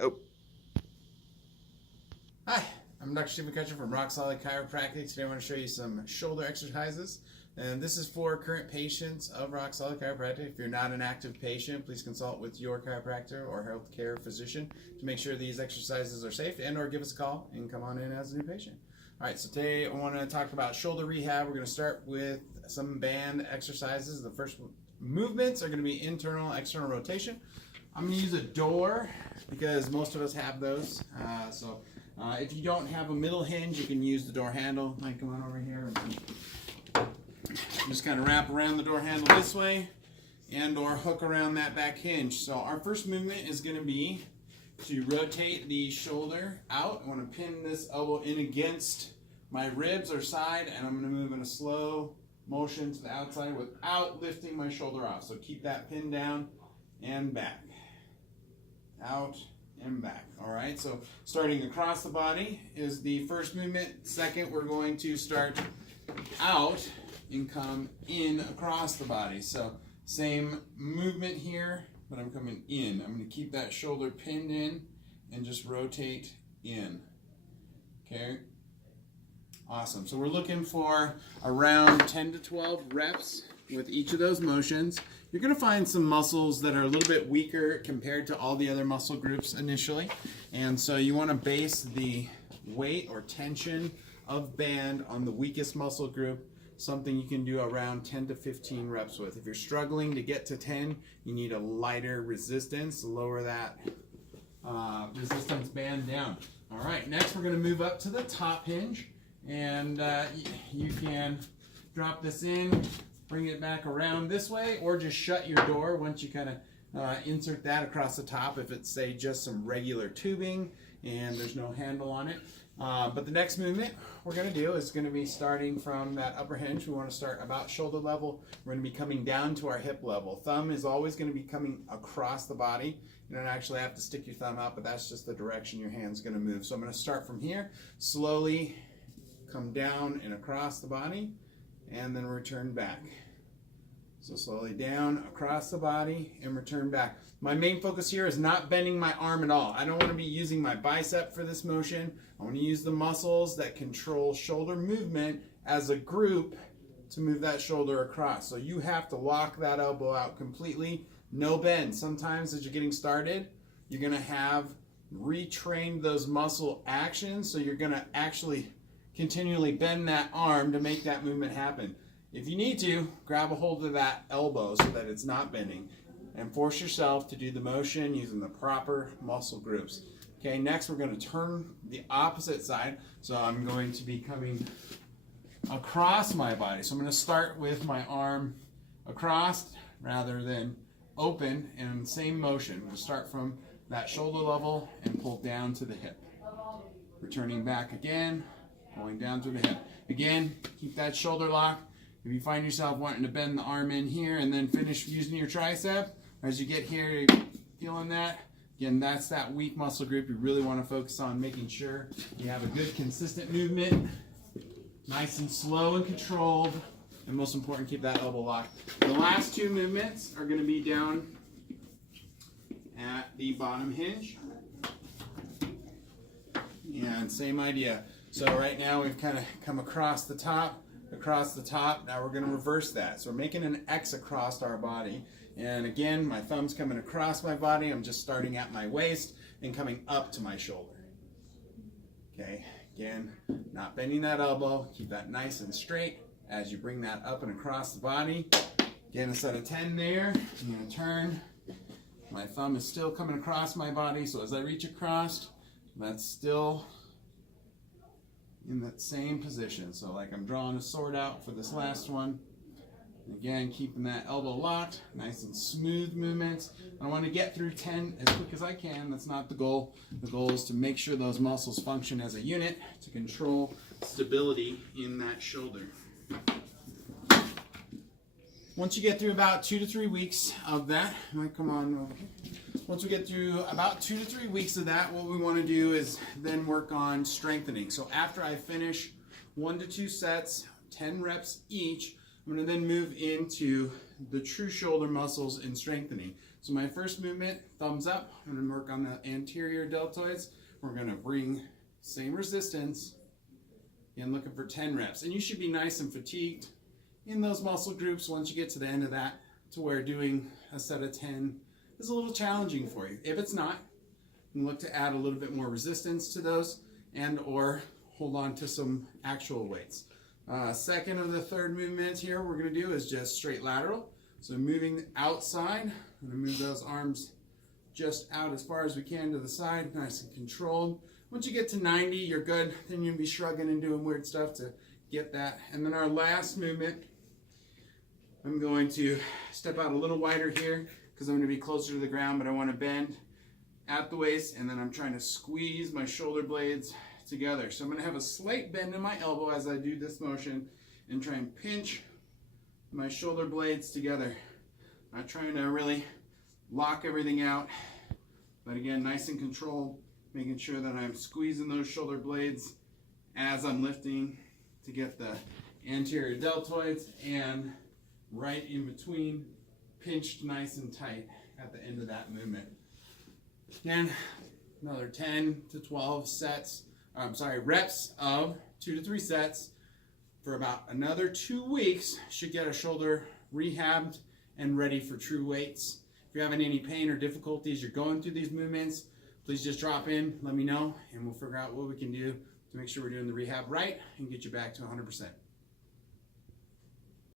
Oh, Hi, I'm Dr. Stephen Kutcher from Rock Solid Chiropractic. Today I want to show you some shoulder exercises. And this is for current patients of Rock Solid Chiropractic. If you're not an active patient, please consult with your chiropractor or healthcare physician to make sure these exercises are safe, and or give us a call and come on in as a new patient. All right, so today I want to talk about shoulder rehab. We're going to start with some band exercises. The first movements are going to be internal, external rotation. I'm going to use a door because most of us have those. If you don't have a middle hinge, you can use the door handle. Might come on over here and just kind of wrap around the door handle this way and or hook around that back hinge. So our first movement is going to be to rotate the shoulder out. I want to pin this elbow in against my ribs or side, and I'm going to move in a slow motion to the outside without lifting my shoulder off. So keep that pin down and back. Out and back. All right, so starting across the body is the first movement. Second, we're going to start out and come in across the body. So same movement here, but I'm coming in. I'm going to keep that shoulder pinned in and just rotate in. Okay, awesome. So we're looking for around 10 to 12 reps with each of those motions. You're going to find some muscles that are a little bit weaker compared to all the other muscle groups initially. And so you want to base the weight or tension of band on the weakest muscle group, something you can do around 10 to 15 reps with. If you're struggling to get to 10, you need a lighter resistance, lower that resistance band down. All right, next we're going to move up to the top hinge, and you can drop this in, bring it back around this way, or just shut your door once you kind of insert that across the top if it's, say, just some regular tubing and there's no handle on it. But the next movement we're going to do is going to be starting from that upper hinge. We want to start about shoulder level. We're going to be coming down to our hip level. Thumb is always going to be coming across the body. You don't actually have to stick your thumb out, but that's just the direction your hand's going to move. So I'm going to start from here, slowly come down and across the body, and then return back. So slowly down, across the body, and return back. My main focus here is not bending my arm at all. I don't want to be using my bicep for this motion. I want to use the muscles that control shoulder movement as a group to move that shoulder across. So you have to lock that elbow out completely, no bend. Sometimes as you're getting started, you're going to have retrained those muscle actions, so you're going to actually continually bend that arm to make that movement happen. If you need to, grab a hold of that elbow so that it's not bending, and force yourself to do the motion using the proper muscle groups. Okay, next we're going to turn the opposite side. So I'm going to be coming across my body. So I'm going to start with my arm across rather than open, and same motion. We'll start from that shoulder level and pull down to the hip. Returning back again, going down to the hip. Again, keep that shoulder lock. If you find yourself wanting to bend the arm in here and then finish using your tricep, as you get here, you're feeling that. Again, that's that weak muscle group. You really want to focus on making sure you have a good, consistent movement, nice and slow and controlled, and most important, keep that elbow locked. The last two movements are going to be down at the bottom hinge. And same idea. So right now we've kind of come across the top. Now we're going to reverse that. So we're making an X across our body. And again, my thumb's coming across my body. I'm just starting at my waist and coming up to my shoulder. Okay, again, not bending that elbow. Keep that nice and straight as you bring that up and across the body. Again, a set of 10 there. I'm going to turn. My thumb is still coming across my body. So as I reach across, that's still in that same position. So like I'm drawing a sword out for this last one. Again, keeping that elbow locked, nice and smooth movements. I want to get through 10 as quick as I can. That's not the goal. The goal is to make sure those muscles function as a unit to control stability in that shoulder. Once you get through about 2 to 3 weeks of that, come on over here. Once we get through about 2 to 3 weeks of that, what we want to do is then work on strengthening. So after I finish 1 to 2 sets, 10 reps each, I'm going to then move into the true shoulder muscles and strengthening. So my first movement, thumbs up. I'm going to work on the anterior deltoids. We're going to bring same resistance and looking for 10 reps. And you should be nice and fatigued in those muscle groups once you get to the end of that, to where doing a set of 10 is a little challenging for you. If it's not, you can look to add a little bit more resistance to those and or hold on to some actual weights. Second of the third movement here we're going to do is just straight lateral. So moving outside, I'm going to move those arms just out as far as we can to the side, nice and controlled. Once you get to 90, you're good. Then you'll be shrugging and doing weird stuff to get that. And then our last movement, I'm going to step out a little wider here because I'm going to be closer to the ground, but I want to bend at the waist, and then I'm trying to squeeze my shoulder blades together. So I'm going to have a slight bend in my elbow as I do this motion and try and pinch my shoulder blades together. Not trying to really lock everything out, but again, nice and controlled, making sure that I'm squeezing those shoulder blades as I'm lifting to get the anterior deltoids and right in between, pinched nice and tight at the end of that movement. Again, another 10 to 12 reps of 2 to 3 sets for about another 2 weeks. Should get a shoulder rehabbed and ready for true weights. If you're having any pain or difficulties, you're going through these movements, please just drop in, let me know, and we'll figure out what we can do to make sure we're doing the rehab right and get you back to 100%.